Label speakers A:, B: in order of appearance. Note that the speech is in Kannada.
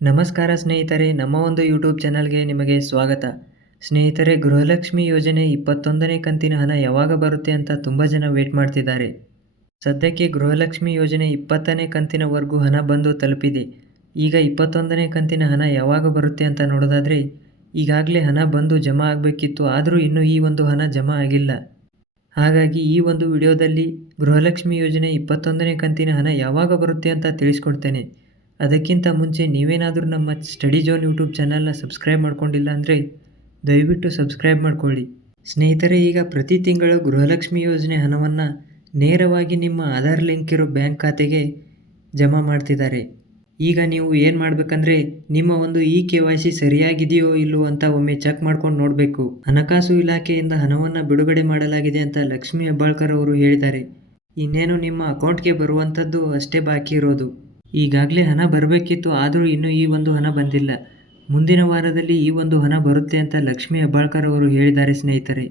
A: ನಮಸ್ಕಾರ ಸ್ನೇಹಿತರೆ, ನಮ್ಮ ಒಂದು ಯೂಟ್ಯೂಬ್ ಚಾನಲ್ಗೆ ನಿಮಗೆ ಸ್ವಾಗತ. ಸ್ನೇಹಿತರೆ, ಗೃಹಲಕ್ಷ್ಮಿ ಯೋಜನೆ ಇಪ್ಪತ್ತೊಂದನೇ ಕಂತಿನ ಹಣ ಯಾವಾಗ ಬರುತ್ತೆ ಅಂತ ತುಂಬ ಜನ ವೇಟ್ ಮಾಡ್ತಿದ್ದಾರೆ. ಸದ್ಯಕ್ಕೆ ಗೃಹಲಕ್ಷ್ಮಿ ಯೋಜನೆ ಇಪ್ಪತ್ತನೇ ಕಂತಿನವರೆಗೂ ಹಣ ಬಂದು ತಲುಪಿದೆ. ಈಗ ಇಪ್ಪತ್ತೊಂದನೇ ಕಂತಿನ ಹಣ ಯಾವಾಗ ಬರುತ್ತೆ ಅಂತ ನೋಡೋದಾದರೆ, ಈಗಾಗಲೇ ಹಣ ಬಂದು ಜಮಾ ಆಗಬೇಕಿತ್ತು, ಆದರೂ ಇನ್ನೂ ಈ ಒಂದು ಹಣ ಜಮಾ ಆಗಿಲ್ಲ. ಹಾಗಾಗಿ ಈ ಒಂದು ವಿಡಿಯೋದಲ್ಲಿ ಗೃಹಲಕ್ಷ್ಮಿ ಯೋಜನೆ ಇಪ್ಪತ್ತೊಂದನೇ ಕಂತಿನ ಹಣ ಯಾವಾಗ ಬರುತ್ತೆ ಅಂತ ತಿಳಿಸ್ಕೊಡ್ತೇನೆ. ಅದಕ್ಕಿಂತ ಮುಂಚೆ ನೀವೇನಾದರೂ ನಮ್ಮ ಸ್ಟಡಿ ಜೋನ್ ಯೂಟ್ಯೂಬ್ ಚಾನಲ್ನ ಸಬ್ಸ್ಕ್ರೈಬ್ ಮಾಡ್ಕೊಂಡಿಲ್ಲ ಅಂದರೆ ದಯವಿಟ್ಟು ಸಬ್ಸ್ಕ್ರೈಬ್ ಮಾಡ್ಕೊಳ್ಳಿ. ಸ್ನೇಹಿತರೆ, ಈಗ ಪ್ರತಿ ತಿಂಗಳು ಗೃಹಲಕ್ಷ್ಮಿ ಯೋಜನೆ ಹಣವನ್ನು ನೇರವಾಗಿ ನಿಮ್ಮ ಆಧಾರ್ ಲಿಂಕ್ ಇರೋ ಬ್ಯಾಂಕ್ ಖಾತೆಗೆ ಜಮಾ ಮಾಡ್ತಿದ್ದಾರೆ. ಈಗ ನೀವು ಏನು ಮಾಡಬೇಕಂದ್ರೆ ನಿಮ್ಮ ಒಂದು ಇ ಕೆ ವೈ ಸಿ ಸರಿಯಾಗಿದೆಯೋ ಇಲ್ಲೋ ಅಂತ ಒಮ್ಮೆ ಚೆಕ್ ಮಾಡ್ಕೊಂಡು ನೋಡಬೇಕು. ಹಣಕಾಸು ಇಲಾಖೆಯಿಂದ ಹಣವನ್ನು ಬಿಡುಗಡೆ ಮಾಡಲಾಗಿದೆ ಅಂತ ಲಕ್ಷ್ಮಿ ಹೆಬ್ಬಾಳ್ಕರ್ ಅವರು ಹೇಳಿದ್ದಾರೆ. ಇನ್ನೇನು ನಿಮ್ಮ ಅಕೌಂಟ್ಗೆ ಬರುವಂಥದ್ದು ಅಷ್ಟೇ ಬಾಕಿ ಇರೋದು. ಈಗಾಗಲೇ ಹಣ ಬರಬೇಕಿತ್ತು, ಆದರೂ ಇನ್ನೂ ಈ ಒಂದು ಹಣ ಬಂದಿಲ್ಲ. ಮುಂದಿನ ವಾರದಲ್ಲಿ ಈ ಒಂದು ಹಣ ಬರುತ್ತೆ ಅಂತ ಲಕ್ಷ್ಮಿ ಹೆಬ್ಬಾಳ್ಕರ್ ಅವರು ಹೇಳಿದ್ದಾರೆ ಸ್ನೇಹಿತರೆ.